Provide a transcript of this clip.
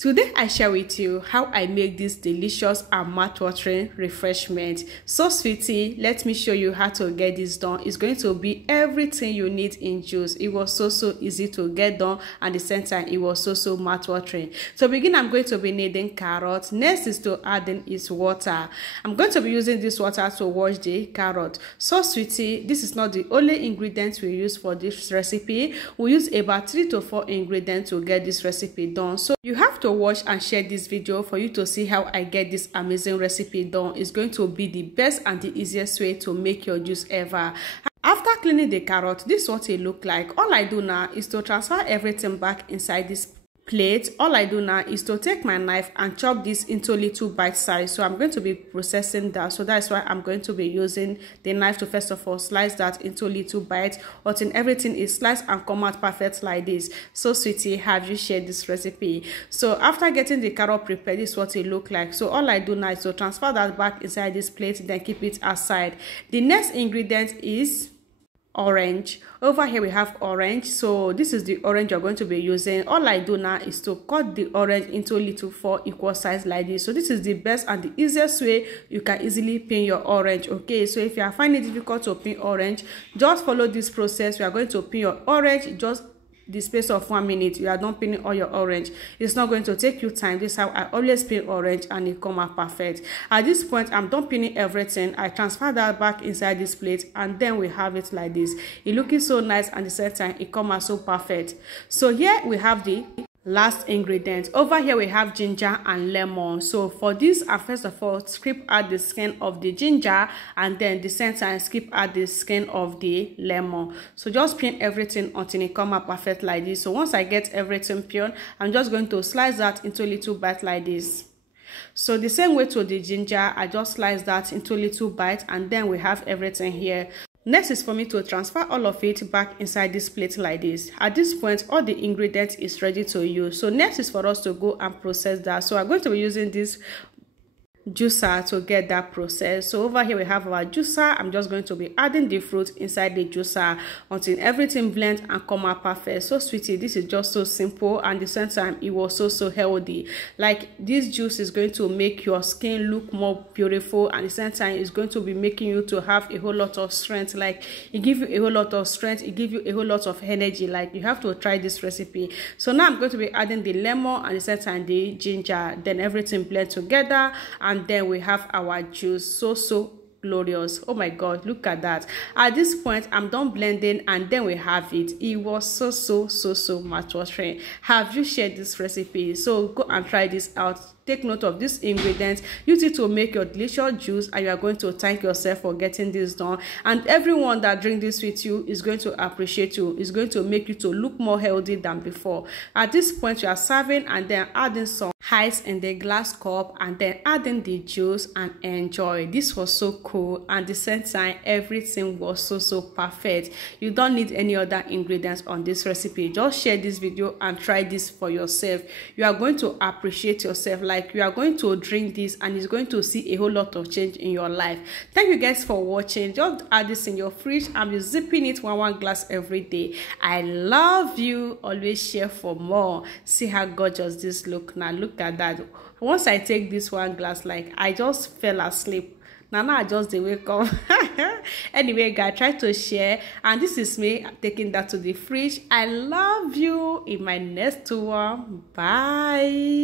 Today I share with you how I make this delicious and mouth-watering refreshment. So sweetie, let me show you how to get this done. It's going to be everything you need in juice. It was so easy to get done, and at the same time it was so mouth-watering. To begin, I'm going to be needing carrot. Next is to add in is water. I'm going to be using this water to wash the carrot. So sweetie, this is not the only ingredient we use for this recipe. We use about 3 to 4 ingredients to get this recipe done. So you have to watch and share this video for you to see how I get this amazing recipe done. It's going to be the best and the easiest way to make your juice ever. After cleaning the carrot, this is what it look like. All I do now is to transfer everything back inside this plate. All I do now is to take my knife and chop this into little bite size. So I'm going to be processing that, so that's why I'm going to be using the knife to first of all slice that into little bites until everything is sliced and come out perfect like this. So sweetie, have you shared this recipe? So after getting the carrot prepared, this is what it look like. So all I do now is to transfer that back inside this plate, then keep it aside. The next ingredient is orange. Over here we have orange, so this is the orange you're going to be using. All I do now is to cut the orange into little 4 equal size like this. So this is the best and the easiest way you can easily peel your orange. Okay, so if you are finding it difficult to peel orange, just follow this process. We are going to peel your orange just the space of 1 minute. You are done peeling all your orange. It's not going to take you time. This is how I always peel orange, and it come out perfect. At this point, I'm done peeling everything. I transfer that back inside this plate, and then we have it like this. It looking so nice, and at the same time it come out so perfect. So here we have the last ingredient. Over here we have ginger and lemon. So for this, I first of all scrape out the skin of the ginger, and then the center and skip out the skin of the lemon. So just peel everything until it come out perfect like this. So once I get everything peeled, I'm just going to slice that into little bite like this. So the same way to the ginger, I just slice that into little bites, and then we have everything here. Next is for me to transfer all of it back inside this plate like this. At this point, all the ingredients is ready to use. So next is for us to go and process that. So I'm going to be using this juicer to get that process. So over here we have our juicer. I'm just going to be adding the fruit inside the juicer until everything blends and come out perfect. So sweetie, this is just so simple, and at the same time it was so healthy. Like, this juice is going to make your skin look more beautiful, and at the same time it's going to be making you to have a whole lot of strength. Like, it gives you a whole lot of strength, it gives you a whole lot of energy. Like, you have to try this recipe. So now I'm going to be adding the lemon and at the same time the ginger, then everything blend together, and then we have our juice. So glorious. Oh my god, look at that. At this point, I'm done blending, and then we have it. It was so mouth-watering. Have you shared this recipe? So go and try this out. Take note of these ingredients. Use it to make your delicious juice, and you are going to thank yourself for getting this done. And everyone that drink this with you is going to appreciate you. It's going to make you to look more healthy than before. At this point, you are serving and then adding some ice in the glass cup, and then adding the juice, and enjoy. This was so cool, and at the same time everything was so perfect. You don't need any other ingredients on this recipe. Just share this video and try this for yourself. You are going to appreciate yourself. Like, you are going to drink this and it's going to see a whole lot of change in your life. Thank you guys for watching. Just add this in your fridge and be zipping it one glass every day. I love you. Always share for more. See how gorgeous this look. Now look at that. Once I take this 1 glass, like, I just fell asleep. Now I just wake up. Anyway guys, try to share, and this is me taking that to the fridge. I love you. In my next one, bye.